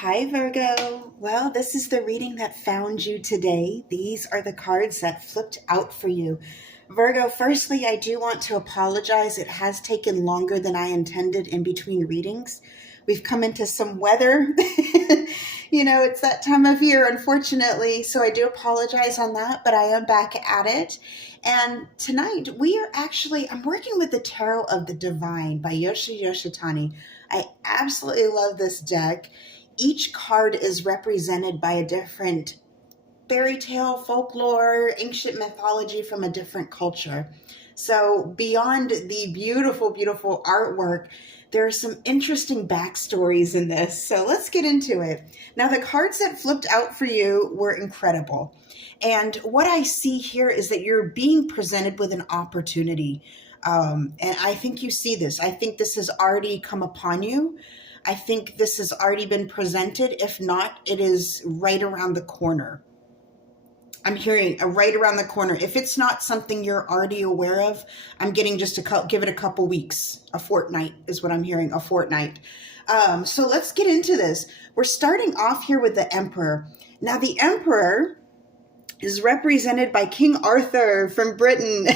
Hi, Virgo. Well, this is the reading that found you today. These are the cards that flipped out for you. Virgo, firstly, I do want to apologize. It has taken longer than I intended in between readings. We've come into some weather. It's that time of year, unfortunately. So I do apologize on that, but I am back at it. And tonight I'm working with the Tarot of the Divine by Yoshitani. I absolutely love this deck. Each card is represented by a different fairy tale, folklore, ancient mythology from a different culture. So beyond the beautiful, beautiful artwork, there are some interesting backstories in this. So let's get into it. Now, the cards that flipped out for you were incredible. And what I see here is that you're being presented with an opportunity. And I think you see this. I think this has already come upon you. I think this has already been presented. If not, it is right around the corner. I'm hearing a right around the corner. If it's not something you're already aware of, I'm getting just give it a couple weeks. A fortnight is what I'm hearing, a fortnight. So let's get into this. We're starting off here with the Emperor. Now, the Emperor is represented by King Arthur from Britain,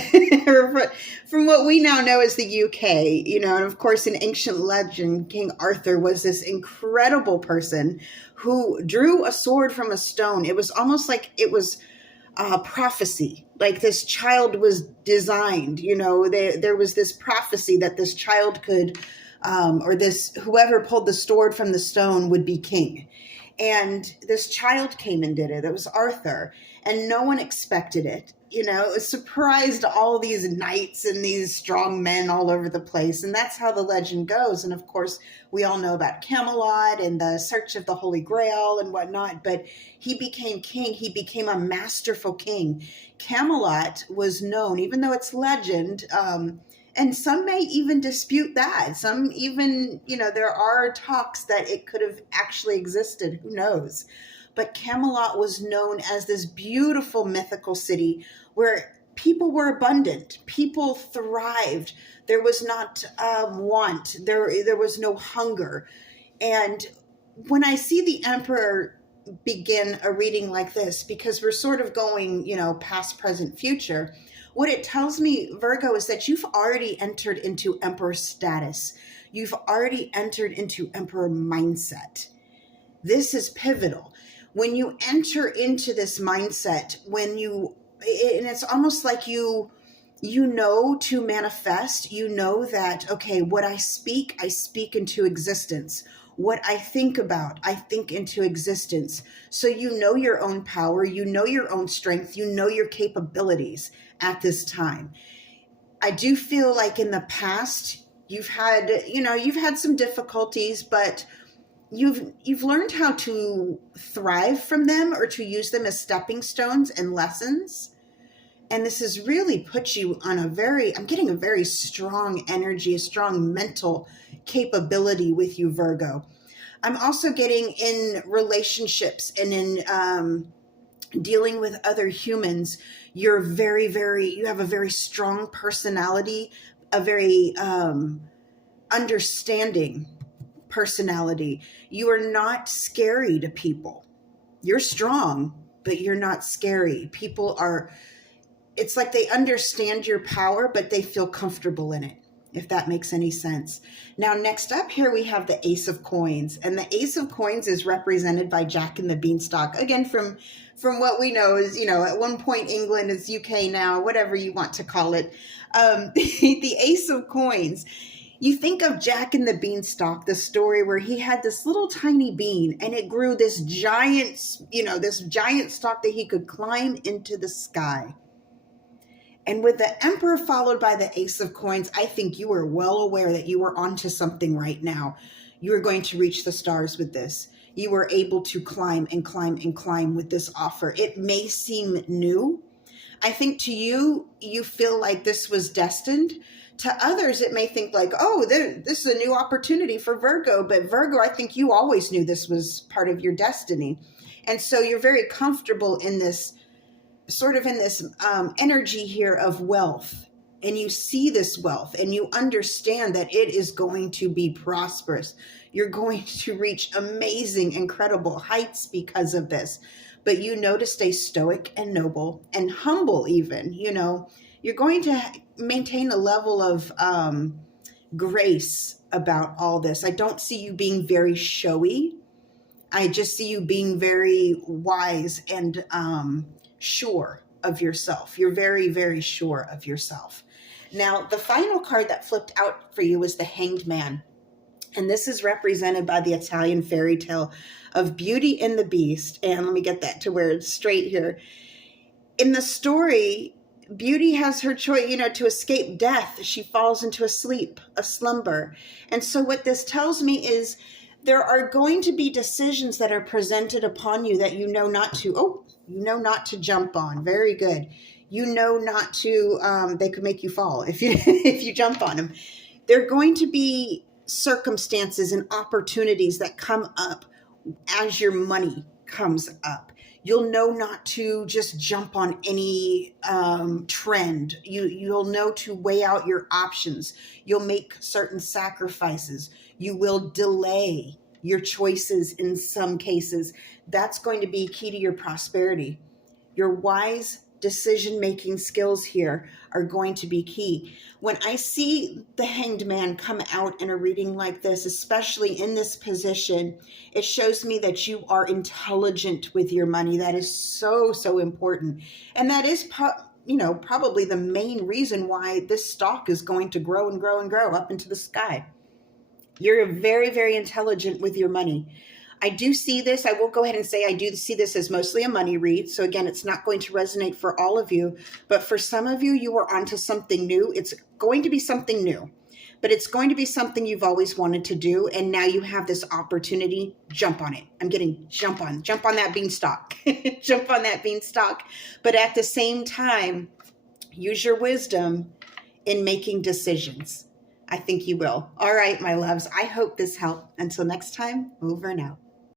or from what we now know as the UK, and of course in ancient legend, King Arthur was this incredible person who drew a sword from a stone. It was almost like it was a prophecy, like this child was designed, there was this prophecy that this child could, whoever pulled the sword from the stone would be king. And this child came and did it. It was Arthur. And no one expected it. It surprised all these knights and these strong men all over the place. And that's how the legend goes. And of course, we all know about Camelot and the search of the Holy Grail and whatnot. But he became king. He became a masterful king. Camelot was known, even though it's legend, and some may even dispute that. Some even, there are talks that it could have actually existed. Who knows? But Camelot was known as this beautiful mythical city where people were abundant. People thrived. There was not want. There was no hunger. And when I see the Emperor begin a reading like this, because we're sort of going, past, present, future, what it tells me, Virgo, is that you've already entered into Emperor status. You've already entered into Emperor mindset. This is pivotal. When you enter into this mindset, and it's almost like you know to manifest, that, okay, what I speak into existence. What I think about, I think into existence. So you know your own power, you know your own strength, you know your capabilities at this time. I do feel like in the past, you've had some difficulties, but you've learned how to thrive from them or to use them as stepping stones and lessons. And this has really put you on I'm getting a very strong energy, a strong mental capability with you, Virgo. I'm also getting in relationships and in dealing with other humans. You're you have a very strong personality, a very understanding personality. You are not scary to people. You're strong, but you're not scary. It's like they understand your power, but they feel comfortable in it, if that makes any sense. Now, next up here, we have the Ace of Coins. And the Ace of Coins is represented by Jack and the Beanstalk. Again, from what we know is, at one point England is UK now, whatever you want to call it. The Ace of Coins. You think of Jack and the Beanstalk, the story where he had this little tiny bean and it grew this giant stalk that he could climb into the sky. And with the Emperor followed by the Ace of Coins, I think you were well aware that you were onto something right now. You were going to reach the stars with this. You were able to climb and climb and climb with this offer. It may seem new. I think to you, you feel like this was destined. To others, it may think like, oh, this is a new opportunity for Virgo. But Virgo, I think you always knew this was part of your destiny. And so you're very comfortable in this, sort of in this energy here of wealth. and you see this wealth and you understand that it is going to be prosperous. You're going to reach amazing, incredible heights because of this. But you know to stay stoic and noble and humble, even. You're going to maintain a level of grace about all this. I don't see you being very showy. I just see you being very wise and sure of yourself. You're very, very sure of yourself. Now, the final card that flipped out for you was the Hanged Man. And this is represented by the Italian fairy tale of Beauty and the Beast. And let me get that to where it's straight here. In the story, Beauty has her choice, to escape death. She falls into a slumber. And so what this tells me is there are going to be decisions that are presented upon you that you know not to jump on. Very good. You know not to, they could make you fall if you, if you jump on them. There are going to be circumstances and opportunities that come up as your money comes up. You'll know not to just jump on any trend. You'll know to weigh out your options. You'll make certain sacrifices. You will delay your choices in some cases. That's going to be key to your prosperity. Your wise decision-making skills here are going to be key. When I see the Hanged Man come out in a reading like this, especially in this position, it shows me that you are intelligent with your money. That is so, so important. And that is probably the main reason why this stock is going to grow and grow and grow up into the sky. You're very, very intelligent with your money. I do see this. I will go ahead and say I do see this as mostly a money read. So again, it's not going to resonate for all of you, but for some of you, you are onto something new. It's going to be something new, but it's going to be something you've always wanted to do. And now you have this opportunity. Jump on it. I'm getting jump on that beanstalk, jump on that beanstalk. But at the same time, use your wisdom in making decisions. I think you will. All right, my loves. I hope this helped. Until next time, over and out.